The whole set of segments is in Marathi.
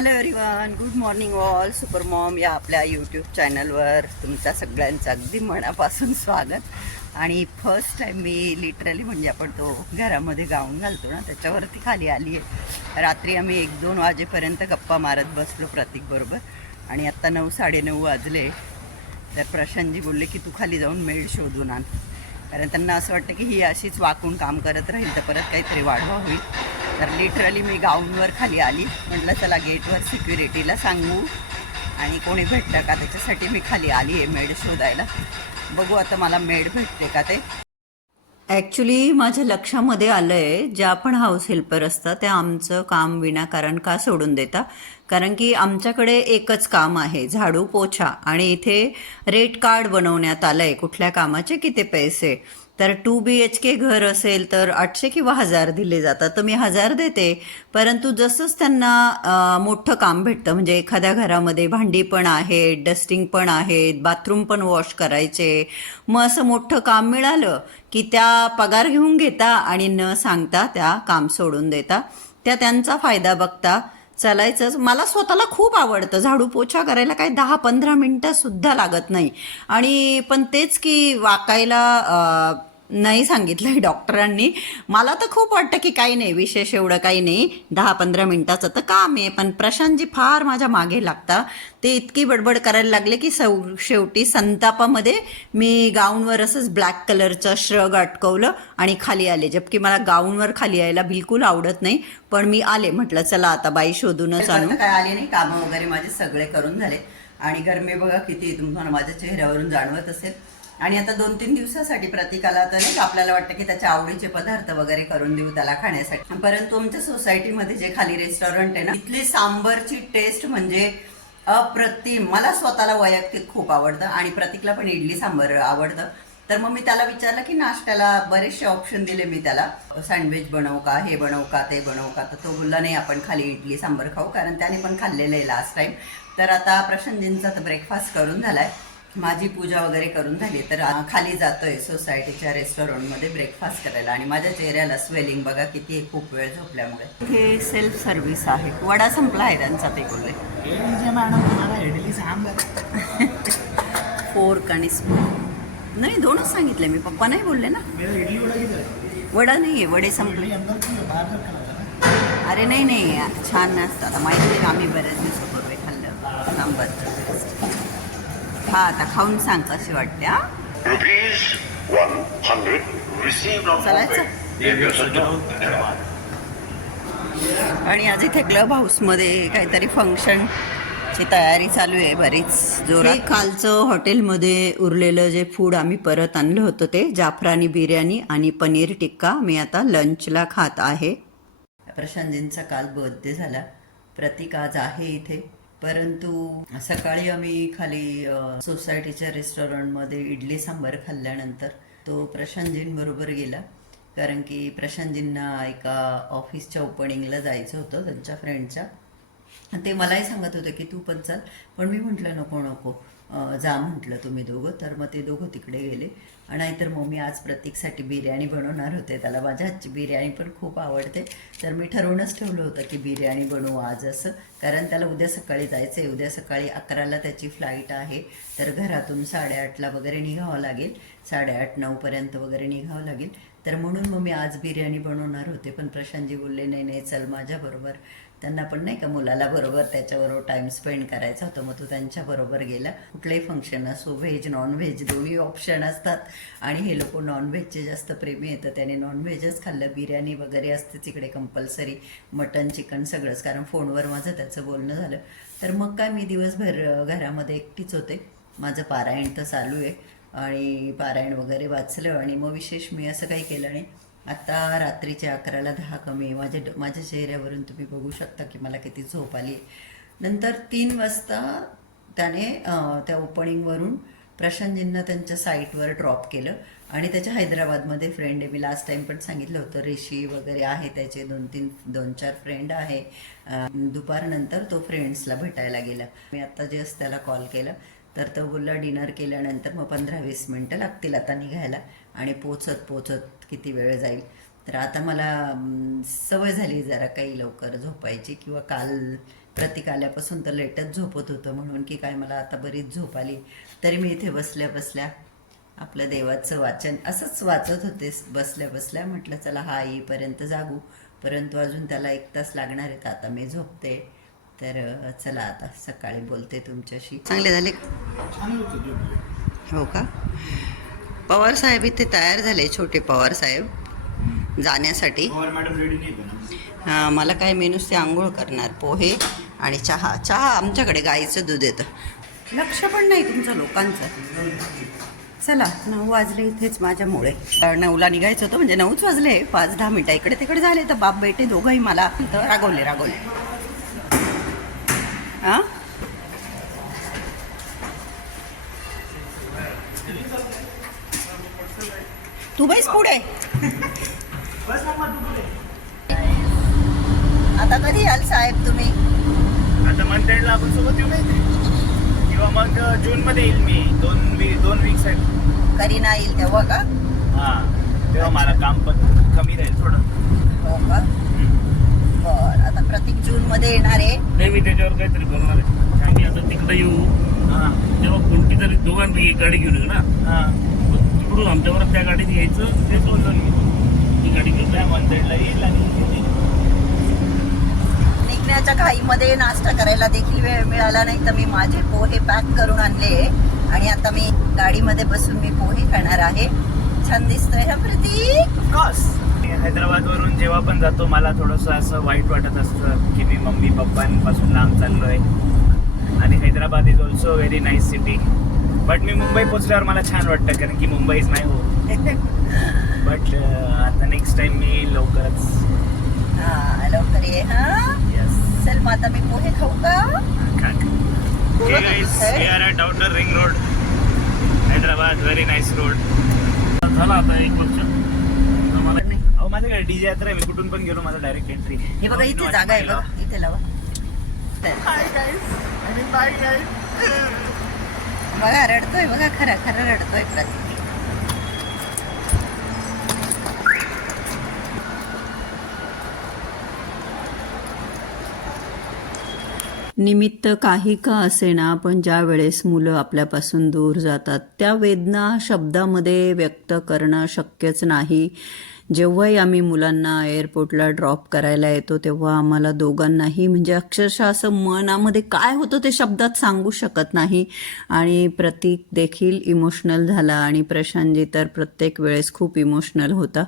Hello everyone good morning all super mom या आपल्या यूट्यूब चॅनलवर तुमच्या सगळ्यांचं अगदी मनापासून स्वागत. आणि फर्स्ट टाईम मी लिटरली म्हणजे आपण तो घरामध्ये गाऊन घालतो ना त्याच्यावरती खाली आली आहे. रात्री आम्ही एक दोन वाजेपर्यंत गप्पा मारत बसलो प्रतीकबरोबर आणि आत्ता नऊ साडेनऊ वाजले. तर प्रशांतजी बोलले की तू खाली जाऊन मेड शोधून आण. कारण त्यांना असं वाटतं की ही अशीच वाकून काम करत राहील तर परत काहीतरी वाढवा होईल. तर लिटरली मी गाऊनवर खाली आली. म्हटलं चला गेटवर सिक्युरिटीला सांगू. आणि कोणी भेटतं का त्याच्यासाठी मी खाली आली आहे मेड शोधायला. बघू आता मला मेड भेटते का ते. ॲक्च्युली माझ्या लक्षामध्ये आलं आहे ज्या पण हाऊस हेल्पर असतात त्या आमचं काम विनाकारण का सोडून देता? कारण की आमच्याकडे एकच काम आहे झाडू पोछा. आणि इथे रेट कार्ड बनवण्यात आलं आहे कुठल्या कामाचे किती पैसे. तर टू बी एच के घर असेल तर आठशे किंवा हजार दिले जातात. तर मी हजार देते. परंतु जसंच त्यांना मोठं काम भेटतं म्हणजे एखाद्या घरामध्ये भांडी पण आहेत डस्टिंग पण आहेत बाथरूम पण वॉश करायचे मग असं मोठं काम मिळालं की त्या पगार घेऊन घेता आणि न सांगता त्या काम सोडून देता. त्या त्यांचा फायदा बघता. चालायचंच. मला स्वतःला खूप आवडतं. झाडू पोछा करायला काही दहा पंधरा मिनटं सुद्धा लागत नाही. आणि पण तेच की वाकायला नाही सांगितलंय डॉक्टरांनी. मला तर खूप वाटतं की काही नाही विशेष एवढं काही नाही. दहा पंधरा मिनिटाचं तर काम आहे. पण प्रशांतजी फार माझ्या मागे लागता ते इतकी बडबड करायला लागले की सौ शेवटी संतापामध्ये मी गाऊनवर असंच ब्लॅक कलरचं श्रग अटकवलं आणि खाली आले. जबकी मला गाऊनवर खाली यायला बिलकुल आवडत नाही. पण मी आले. म्हटलं चला आता बाई शोधूनच आणू. काय आले नाही. कामं वगैरे माझे सगळे करून झाले. आणि गरमी बघा किती तुम्हाला माझ्या चेहऱ्यावरून जाणवत असेल. आणि आता दोन तीन दिवसासाठी प्रतिकाला तर नाही आपल्याला वाटतं की त्याच्या आवडीचे पदार्थ वगैरे करून देऊ त्याला खाण्यासाठी. परंतु आमच्या सोसायटीमध्ये जे खाली रेस्टॉरंट आहे ना इथली सांबरची टेस्ट म्हणजे अप्रतिम. मला स्वतःला वैयक्तिक खूप आवडतं आणि प्रतीकला पण इडली सांबर आवडतं. तर मग मी त्याला विचारलं की नाश्त्याला बरेचसे ऑप्शन दिले मी त्याला. सँडविच बनवू का हे बनवू का ते बनवू का? तर तो बोलला नाही आपण खाली इडली सांबर खाऊ. कारण त्याने पण खाल्लेलं आहे लास्ट टाइम तर आता प्रशांतजींचा तर ब्रेकफास्ट करून झालाय. माझी पूजा वगैरे करून झाली तर खाली जातोय सोसायटीच्या रेस्टॉरंटमध्ये ब्रेकफास्ट करायला. आणि माझ्या चेहऱ्याला स्वेलिंग बघा किती खूप वेळ झोपल्यामुळे. हे सेल्फ सर्व्हिस आहे. वडा संपला आहे त्यांचा ते बोलले. सांबर फोर्क आणि स्पून. नाही दोनच सांगितले मी. पप्पा नाही बोलले ना? मेरा इडली वडा नाही आहे वडे संपले. अरे नाही नाही. छान नसतं आता माहिती आम्ही बऱ्याच दिवसापूर्वी खाल्लं. सांबारचं हा आता खाऊन सांग कशी वाटते हा Rupees 100 received on चालायचं? Bombay. Give your suggestion. आणि आज इथे क्लब हाऊसमध्ये काहीतरी फंक्शन ची तयारी चालू आहे बरीच जोरात खालचं हॉटेलमध्ये उरलेलं जे फूड आम्ही परत आणलं होतं ते जाफरानी बिर्याणी आणि पनीर टिक्का मी आता लंचला खात आहे प्रशांतजींचा काल बर्थडे झाला प्रतीक आज आहे इथे परंतु सकाळी आम्ही खाली सोसायटीच्या रेस्टॉरंटमध्ये इडली सांबार खाल्ल्यानंतर तो प्रशांतजींबरोबर गेला. कारण की प्रशांतजींना एका ऑफिसच्या ओपनिंगला जायचं होतं त्यांच्या फ्रेंडच्या. ते मलाही सांगत होते की तू पण चाल. पण मी म्हटलं नको नको. जा म्हटलं तुम्ही दोघं. तर मग ते दोघं तिकडे गेले. आणि नाहीतर मग मी आज प्रतीकसाठी बिर्याणी बनवणार होते. त्याला माझ्या हातची बिर्याणी पण खूप आवडते. तर मी ठरवूनच ठेवलं होतं की बिर्याणी बनवू आज असं. कारण त्याला उद्या सकाळी जायचं आहे उद्या सकाळी अकराला त्याची फ्लाईट आहे. तर घरातून साडेआठला वगैरे निघावं लागेल. साडेआठ नऊपर्यंत वगैरे निघावं लागेल. तर म्हणून मग मी आज बिर्याणी बनवणार होते. पण प्रशांतजी बोलले नाही नाही चल माझ्याबरोबर त्यांना पण नाही का मुलाला बरोबर त्याच्याबरोबर टाइम स्पेंड करायचा होता. मग तो त्यांच्याबरोबर गेला. कुठलंही फंक्शन असो व्हेज नॉनव्हेज दोन्ही ऑप्शन असतात. आणि हे लोक नॉनव्हेजचे जास्त प्रेमी येतं त्याने नॉनव्हेजच खाल्लं. बिर्याणी वगैरे असतेच इकडे कंपल्सरी मटन चिकन सगळंच. कारण फोनवर माझं त्याचं बोलणं झालं. तर मग काय मी दिवसभर घरामध्ये एकटीच होते. माझं पारायण तर चालू आहे. आणि पारायण वगैरे वाचलं आणि मग विशेष मी असं काही केलं नाही. आत्ता रात्रीचे अकराला दहा कमी माझ्या माझ्या चेहऱ्यावरून तुम्ही बघू शकता की मला किती झोप आली नंतर तीन वाजता त्याने त्या ओपनिंगवरून प्रशांतजींना त्यांच्या साईटवर ड्रॉप केलं आणि त्याच्या हैदराबादमध्ये फ्रेंड आहे. मी लास्ट टाइम पण सांगितलं होतं ऋषी वगैरे आहे त्याचे दोन तीन दोन चार फ्रेंड आहे. दुपारनंतर तो फ्रेंड्सला भेटायला गेला. मी आत्ता जस्ट त्याला कॉल केला. तर तो बोलला डिनर केल्यानंतर मग पंधरा वीस मिनटं लागतील आता निघायला आणि पोचत पोचत किती वेळ जाईल. तर आता मला सवय झाली जरा काही लवकर झोपायची किंवा काल प्रतीक आल्यापासून तर लेटच झोपत होतं म्हणून की काय मला आता बरीच झोप आली. तरी मी इथे बसल्या बसल्या आपलं देवाचं वाचन असंच वाचत होते. बसल्या बसल्या म्हटलं चला हा येईपर्यंत जागू. परंतु अजून त्याला एक तास लागणार आहेत आता मी झोपते. तर चला आता सकाळी बोलते तुमच्याशी. चांगले झाले? छान होतं जेवण. हो का? पवार साहेब इथे तयार झाले छोटे पवार साहेब. जाण्यासाठी. हां मला काय मी नुसते आंघोळ करणार पोहे आणि चहा. चहा आमच्याकडे गाईचं दूध येतं. लक्ष पण नाही तुमचं लोकांचं. चला नऊ वाजले इथेच माझ्यामुळे. नऊला निघायचं होतं म्हणजे नऊच वाजले. पाच दहा मिनटं इकडे तिकडे झाले तर बाप बेटे दोघंही मला रागवले रागवले. हां? तू बैस पुढे. आता कधी याल साहेब तुम्ही? आता मंथ एंडला आपण सोबत येऊ नाही किंवा मग जून मध्ये येईल मी. दोन वी दोन वीक्स आहेत. करीना येईल तेव्हा का? हा. तेव्हा मला काम पण कमी राहील थोडं हो का बर आता प्रत्येक जून मध्ये येणार आहे नाही मी त्याच्यावर काहीतरी करणार आहे. आम्ही आता तिकडे येऊ. हा. तेव्हा कोणती तरी दोघांपैकी एक गाडी घेऊन येऊ ना. हा. तिकडून आमच्यावर त्या गाडीत यायचं ते बोललो मी ती गाडी घेऊन त्या एंडला येईल आणि निघण्याच्या घाईमध्ये नाश्ता करायला देखील वेळ मिळाला नाही तर मी माझे पोहे पॅक करून आणले आणि आता मी गाडीमध्ये बसून मी पोहे खाणार आहे. छान दिसतोय हा प्रतीक. ऑफकोर्स हैदराबाद वरून जेव्हा पण जातो मला थोडस असं वाईट वाटत असतं की मी मम्मी पप्पांपासून लांब चाललोय. आणि Hyderabad is also very nice city but मी मुंबई पोचल्यावर मला छान वाटतं कारण की मुंबईच नाही हो बट आता नेक्स्ट टाइम मी लवकरच. हा लवकर ये हा? यस चल मग आता मी पोहे खाऊ का? Outer Ring Road, Hyderabad very nice road झाला आता एक वर्ष. माझ्याकडे डीजे यात्रा आहे मी कुठून पण गेलो माझा डायरेक्ट एंट्री हे बघा इथे जागा आहे बघा. इथे लावा. बघा रडतोय बघा खरं खरं रडतोय प्रतीक निमित्त काही का असेना पण ज्या वेळेस मुलं आपल्यापासून दूर जातात त्या वेदना शब्दामध्ये व्यक्त करणं शक्यच नाही. जेव्हाही आम्ही मुलांना एअरपोर्टला ड्रॉप करायला येतो तेव्हा आम्हाला दोघांनाही म्हणजे अक्षरशः असं मनामध्ये काय होतं ते शब्दात सांगू शकत नाही. आणि प्रतीक देखील इमोशनल झाला आणि प्रशांतजी तर प्रत्येक वेळेस खूप इमोशनल होता.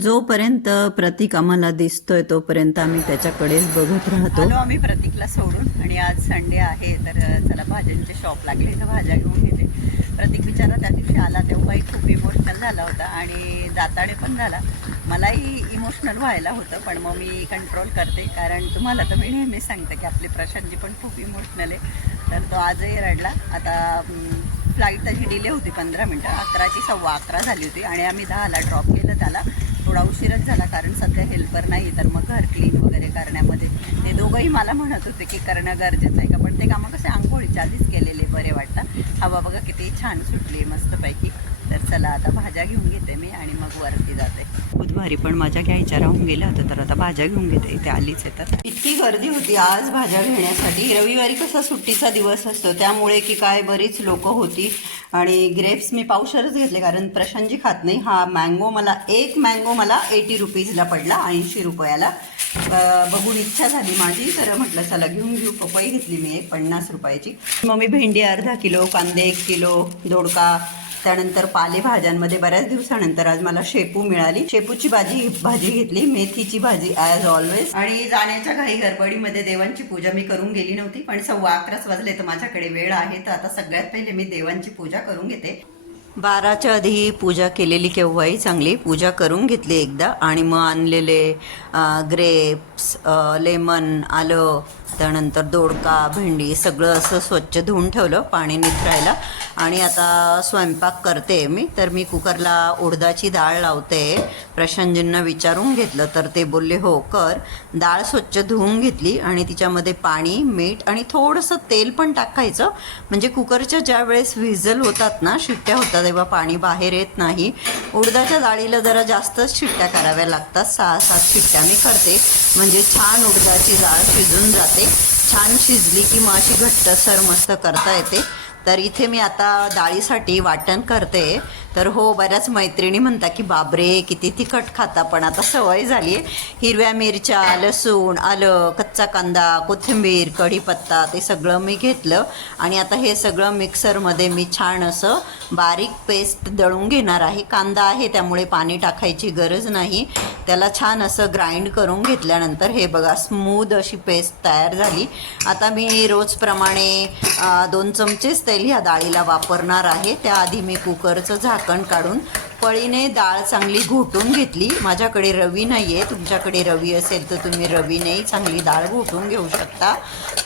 जोपर्यंत प्रतीक आम्हाला दिसतोय तोपर्यंत आम्ही त्याच्याकडेच बघत राहतो. आम्ही प्रतीकला सोडून. आणि आज संडे आहे तर चला भाज्यांचे शॉप लागले तर भाज्या घेऊन येते. प्रतीक बिचारा त्या दिवशी आला तेव्हाही खूप इमोशनल झाला होता आणि जाताडे पण झाला. मलाही इमोशनल व्हायला होतं पण मग मी कंट्रोल करते. कारण तुम्हाला तर मी नेहमी सांगते की आपली प्रशांतजी पण खूप इमोशनल आहे. तर तो आजही रडला. आता फ्लाईट त्याची डिले होती पंधरा मिनटं. अकराची सव्वा अकरा झाली होती आणि आम्ही दहाला ड्रॉप केलं त्याला. उशीरच झाला. कारण सध्या हेल्पर नाही तर मग घर क्लीन वगैरे करण्यामध्ये. ते दोघंही मला म्हणत होते की करणं गरजेचं आहे का? पण ते कामं कसे आंघोळीच्या आधीच केलेले बरे वाटतं. हवा बघा किती छान सुटली मस्तपैकी. तर चला आता भाज्या घेऊन घेते मी आणि मग वरती जाते. बुधवारी पण माझ्या घ्यायच्या राहून गेल्या होत्या तर आता भाज्या घेऊन घेते. इथे आलीच येतात तर. इतकी गर्दी होती आज भाज्या घेण्यासाठी. रविवारी कसा सुट्टीचा दिवस असतो त्यामुळे की काय बरीच लोक होती. आणि ग्रेप्स मी पावशरच घेतले कारण प्रशांतजी खात नाही. हा मँगो मला एक मँगो मला एटी रुपीजला पडला ऐंशी रुपयाला. बघून इच्छा झाली माझी तर म्हटलं चला घेऊन घेऊ. पपई घेतली मी एक पन्नास रुपयाची. मग मी भेंडी अर्धा किलो कांदे एक किलो दोडका त्यानंतर पालेभाज्यांमध्ये बऱ्याच दिवसानंतर आज मला शेपू मिळाली. शेपूची भाजी भाजी घेतली. मेथीची भाजी ॲज ऑलवेज आणि जाण्याच्या घाई गडबडीमध्ये देवांची पूजा मी करून गेली नव्हती. पण सव्वा अकराच वाजले तर माझ्याकडे वेळ आहे. तर आता सगळ्यात पहिले मी देवांची पूजा करून घेते. बाराच्या आधी पूजा केलेली केव्हाही चांगली. पूजा करून घेतली एकदा. आणि मग आणलेले ग्रेप ग्रेप्स लेमन आलं त्यानंतर दोडका भेंडी सगळं असं स्वच्छ धुवून ठेवलं पाणी निथरायला. आणि आता स्वयंपाक करते मी तर मी कुकरला उडदाची डाळ लावते. प्रशांतजींना विचारून घेतलं तर ते बोलले हो कर. डाळ स्वच्छ धुवून घेतली आणि तिच्यामध्ये पाणी मीठ आणि थोडंसं तेल पण टाकायचं. म्हणजे कुकरच्या ज्या वेळेस व्हिजल होतात ना शिट्ट्या होतात तेव्हा पाणी बाहेर येत नाही. उडदाच्या डाळीला जरा जास्तच शिट्ट्या कराव्या लागतात. सहा सात शिट्ट्या मी करते. म्हणजे म्हणजे छान उडदाची डाळ शिजून जाते. छान शिजली की मग अशी घट्टसर मस्त करता येते. तर इथे मी आता डाळीसाठी वाटण करते. तर हो बऱ्याच मैत्रिणी म्हणतात की बाबरे किती तिखट खाता. पण आता सवय झाली आहे. हिरव्या मिरच्या लसूण आलं कच्चा कांदा कोथिंबीर कढीपत्ता ते सगळं मी घेतलं. आणि आता हे सगळं मिक्सरमध्ये मी छान असं बारीक पेस्ट दळून घेणार आहे. कांदा आहे त्यामुळे पाणी टाकायची गरज नाही. त्याला छान असं ग्राइंड करून घेतल्यानंतर हे बघा स्मूद अशी पेस्ट तयार झाली. आता मी रोजप्रमाणे दोन चमचेच तेल ह्या डाळीला वापरणार आहे. त्याआधी मी कुकरचं झाकण काढून पळीने डाळ चांगली घोटून घेतली. माझ्याकडे रवी नाही आहे तुमच्याकडे रवी असेल तर तुम्ही रवीनेही चांगली डाळ घोटून घेऊ शकता.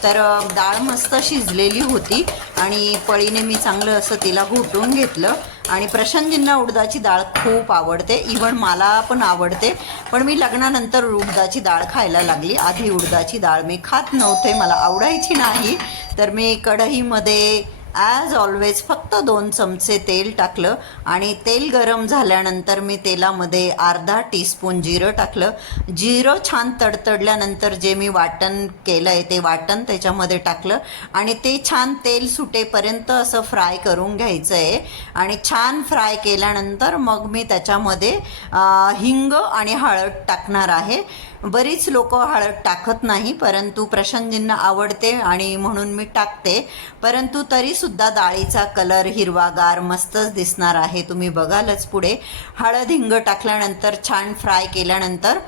तर डाळ मस्त शिजलेली होती आणि पळीने मी चांगलं असं तिला घोटून घेतलं. आणि प्रशांतजींना उडदाची डाळ खूप आवडते. इवन मला पण आवडते. पण मी लग्नानंतर उडदाची डाळ खायला लागली. आधी उडदाची डाळ मी खात नव्हते. मला आवडायची नाही. तर मी कढईमध्ये ॲज ऑलवेज फक्त दोन चमचे तेल टाकलं आणि तेल गरम झाल्यानंतर मी तेलामध्ये अर्धा टीस्पून जिरं टाकलं. जिरं छान तडतडल्यानंतर जे मी वाटण केलं आहे ते वाटण त्याच्यामध्ये टाकलं आणि ते छान तेल सुटेपर्यंत असं फ्राय करून घ्यायचं आहे आणि छान फ्राय केल्यानंतर मग मी त्याच्यामध्ये हिंग आणि हळद टाकणार आहे. बरीच लोक हळद टाकत नाही परंतु प्रशांतजींना आवडते आणि म्हणून मी टाकते. परंतु तरीसुद्धा डाळीचा कलर हिरवागार मस्तच दिसणार आहे. तुम्ही बघालच पुढे. हळद हिंग टाकल्यानंतर छान फ्राय केल्यानंतर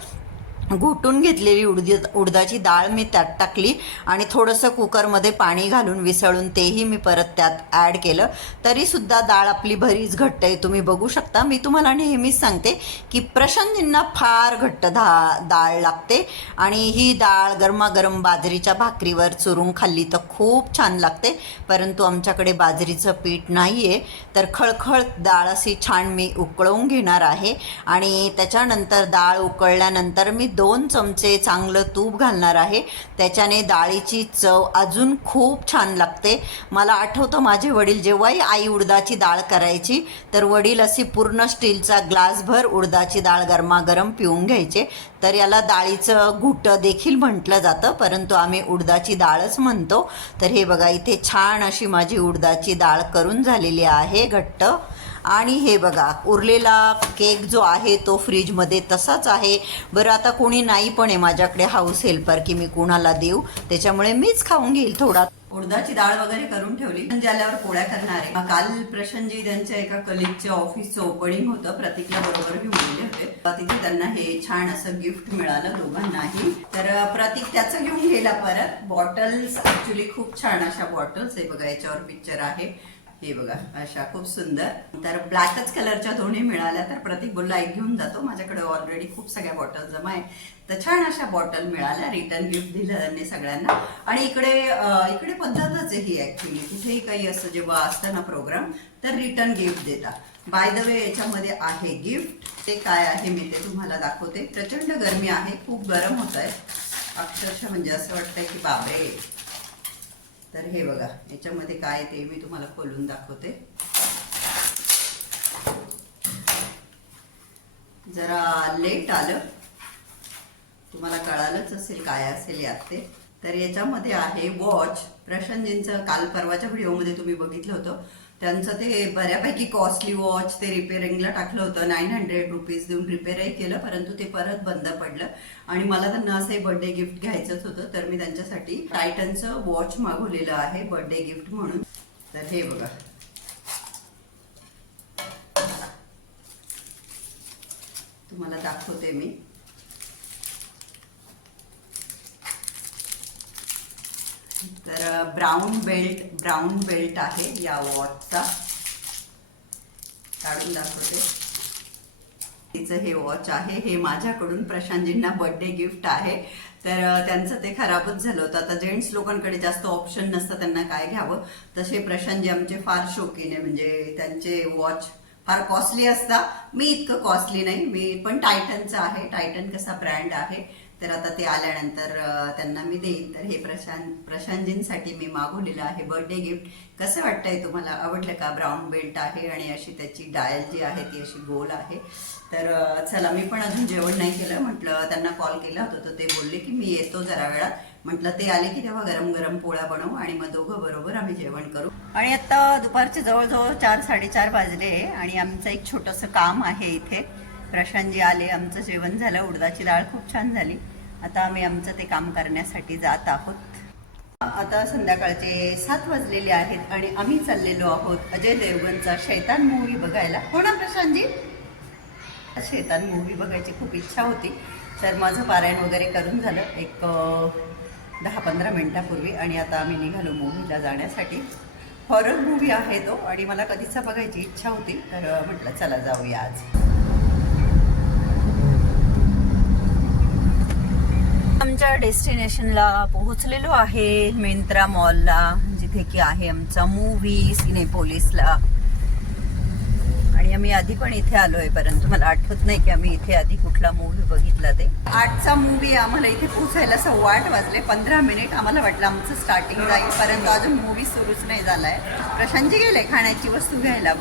घोटून घेतलेली उडदी उडदाची डाळ मी त्यात टाकली आणि थोडंसं कुकरमध्ये पाणी घालून विसळून तेही मी परत त्यात ॲड केलं. तरीसुद्धा डाळ आपली भरीच घट्ट आहे तुम्ही बघू शकता. मी तुम्हाला नेहमीच सांगते की प्रशांतींना फार घट्ट धा डाळ लागते आणि ही डाळ गरमागरम बाजरीच्या भाकरीवर चुरून खाल्ली तर खूप छान लागते. परंतु आमच्याकडे बाजरीचं पीठ नाही आहे तर खळखळ डाळ अशी छान मी उकळवून घेणार आहे. आणि त्याच्यानंतर डाळ उकळल्यानंतर मी दोन चमचे चांगलं तूप घालणार आहे. त्याच्याने डाळीची चव अजून खूप छान लागते. मला आठवतं माझे वडील जेव्हाही आई उडदाची डाळ करायची तर वडील अशी पूर्ण स्टीलचा ग्लासभर उडदाची डाळ गरमागरम पिऊन घ्यायचे. तर याला डाळीचं घुटं देखील म्हटलं जातं परंतु आम्ही उडदाची डाळच म्हणतो. तर हे बघा इथे छान अशी माझी उडदाची डाळ करून झालेली आहे घट्ट. आणि हे बघा उरलेला केक जो आहे तो फ्रीजमध्ये तसाच आहे. बरं आता कोणी नाही पण आहे माझ्याकडे हाऊस हेल्पर की मी कुणाला देऊ? त्याच्यामुळे मीच खाऊन घेईल थोडा. उडदाची डाळ वगैरे करून ठेवली. म्हणजे आल्यावर पोळ्या करणार आहे. काल प्रशनजी त्यांच्या एका कलिगच्या ऑफिसचं ओपनिंग होतं. प्रतीकला बरोबर घेऊन गेले होते. तिथे त्यांना हे छान असं गिफ्ट मिळालं दोघांनाही. तर प्रतीक त्याचं घेऊन गेला परत. बॉटल्स ऍक्च्युली खूप छान अशा बॉटल्स आहे. बघा याच्यावर पिक्चर आहे. हे बघा अशा खूप सुंदर. तर ब्लॅकच कलरच्या दोन्ही मिळाल्या तर प्रतीक बोलला एक घेऊन जातो. माझ्याकडे ऑलरेडी खूप सगळ्या बॉटल जमा आहे तर छान अशा बॉटल मिळाल्या रिटर्न गिफ्ट दिलं त्यांनी सगळ्यांना. आणि इकडे इकडे पद्धतच आहे ही ऍक्च्युली कुठेही काही असं जेव्हा असतं ना प्रोग्राम तर रिटर्न गिफ्ट देतात. बाय द वे याच्यामध्ये आहे गिफ्ट ते काय आहे मी ते तुम्हाला दाखवते. प्रचंड गरमी आहे खूप गरम होत आहे अक्षरशः म्हणजे असं वाटतंय की बाबरे तर हे बघा याच्यामध्ये काय ते मी तुम्हाला खोलून दाखवते. जरा लेट आलं. तुम्हाला कळालंच असेल काय असेल यात ते. तर याच्यामध्ये आहे वॉच. प्रशांतजींचं काल परवाच्या व्हिडिओमध्ये तुम्ही बघितलं होतं. त्यांचं ते बऱ्यापैकी कॉस्टली वॉच ते रिपेअरिंगला टाकलं होतं. नाईन हंड्रेड रुपीज देऊन रिपेअरही केलं परंतु ते परत बंद पडलं. आणि मला त्यांना असं बर्थडे गिफ्ट घ्यायचंच होतं तर मी त्यांच्यासाठी टायटनचं वॉच मागवलेलं आहे बर्थडे गिफ्ट म्हणून. तर हे बघा. तुम्हाला दाखवते मी. तर ब्राऊन बेल्ट ब्राऊन बेल्ट आहे या वॉचचा काढून दाखवते. तिचं हे वॉच आहे. हे माझ्याकडून प्रशांतजींना बर्थडे गिफ्ट आहे. तर त्यांचं ते खराबच झालं होतं. आता जेंट्स लोकांकडे जास्त ऑप्शन नसतं त्यांना काय घ्यावं. तसे प्रशांतजी आमचे फार शौकीन आहे. म्हणजे त्यांचे वॉच फार कॉस्टली असता मी इतकं कॉस्टली नाही. मी पण टायटनचं आहे. टायटन कसा ब्रँड आहे. तर आता ते आल्यानंतर त्यांना मी देईन. तर हे प्रशांत प्रशांतजींसाठी मी मागवलेलं आहे बर्थडे गिफ्ट. कसं वाटतंय तुम्हाला? आवडलं का? ब्राऊन बेल्ट आहे आणि अशी त्याची डायल जी आहे ती अशी गोल आहे. तर चला मी पण अजून जेवण नाही केलं. म्हटलं त्यांना कॉल केला होता तर ते बोलले की मी येतो जरा वेळात. म्हटलं ते आले की तेव्हा गरम गरम पोळ्या बनवू आणि मग दोघं बरोबर आम्ही जेवण करू. आणि आता दुपारचे जवळजवळ चार साडेचार वाजले आणि आमचं एक छोटंसं काम आहे इथे. प्रशांतजी आले आमचं जेवण झालं उडदाची डाळ खूप छान झाली. आता आम्ही आमचं ते काम करण्यासाठी जात आहोत. आता संध्याकाळचे सात वाजलेले आहेत आणि आम्ही चाललेलो आहोत अजय देवगणचा शैतान मूवी बघायला. हो ना प्रशांतजी? शैतान मूवी बघायची खूप इच्छा होती. तर माझं पारायण वगैरे करून झालं एक दहा पंधरा मिनिटापूर्वी आणि आता आम्ही निघालो मूवीला जाण्यासाठी. हॉरर मूवी आहे तो आणि मला कधीचा बघायची इच्छा होती. तर म्हटलं चला जाऊया आज. आमच्या डेस्टिनेशनला पोहोचलेलो आहे मेंत्रा मॉलला जिथे की आहे आमचा मूवी सिनेपोलिसला. आणि आम्ही आधी पण इथे आलोय परंतु मला आठवत नाही की आम्ही इथे आधी कुठला मूवी बघितला ते. आठचा मूवी आम्हाला इथे पोहोचायला सव्वा आठ वाजले पंधरा मिनिट आम्हाला वाटलं आमचं स्टार्टिंग जाईल परंतु अजून मूवी सुरूच नाही झालाय. प्रशांतजी गेले खाण्याची वस्तू घ्यायला?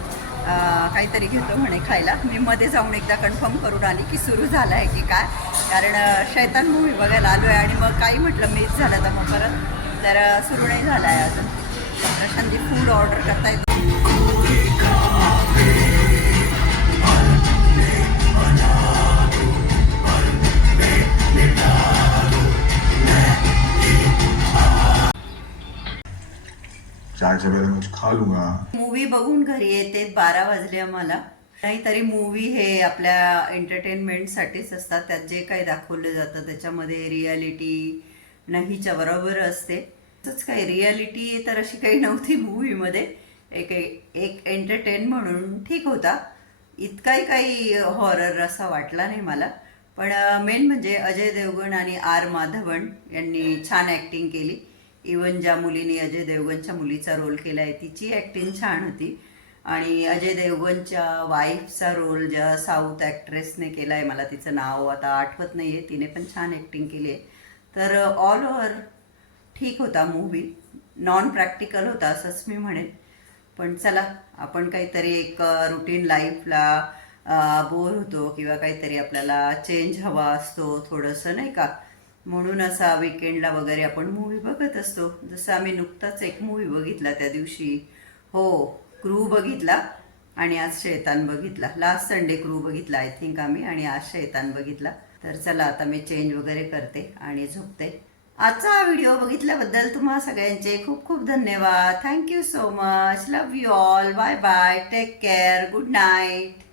काहीतरी घेतो म्हणे खायला. मी मध्ये जाऊन एकदा कन्फर्म करून आली की सुरू झालं आहे की काय. कारण शैतान मूवी बघायला आलो आहे आणि मग काही म्हटलं मिस झालं तर मग परत तर सुरू नाही झालं आहे अजून. प्रशांती फूड ऑर्डर करता येतो से पहले कुछ खा लूंगा मूवी बघून घरी येते बारा वाजले आम्हाला. काहीतरी मूवी हे आपल्या एंटरटेनमेंटसाठीच असतात त्यात जे काही दाखवलं जातं त्याच्यामध्ये रियालिटी नाहीच्या बरोबर असते. तसंच काही रियालिटी तर अशी काही नव्हती मूवीमध्ये एक एक एंटरटेन म्हणून ठीक होता. इतकाही काही हॉरर असा वाटला नाही मला. पण मेन म्हणजे अजय देवगण आणि आर माधवन यांनी छान ॲक्टिंग केली. इवन ज्या मुलीने अजय देवगणच्या मुलीचा रोल केला आहे तिची ॲक्टिंग छान होती. आणि अजय देवगणच्या वाईफचा रोल ज्या साऊथ ॲक्ट्रेसने केला आहे मला तिचं नाव आता आठवत नाही आहे तिने पण छान ॲक्टिंग केली आहे. तर ऑल ओव्हर ठीक होता मूवी नॉन प्रॅक्टिकल होता असंच मी म्हणेन. पण चला आपण काहीतरी एक रुटीन लाईफला बोर होतो किंवा काहीतरी आपल्याला चेंज हवा असतो थोडंसं नाही का? म्हणून असा विकेंडला वगैरे आपण मूवी बघत असतो. जसं आम्ही नुकताच एक मूवी बघितला त्या दिवशी. हो क्रू बघितला आणि आज शैतान बघितला. लास्ट संडे क्रू बघितला आय थिंक आम्ही आणि आज शैतान बघितला. तर चला आता मी चेंज वगैरे करते आणि झोपते. आजचा हा व्हिडिओ बघितल्याबद्दल तुम्हा सगळ्यांचे खूप खूप धन्यवाद. Thank you so much love you all bye bye take care good night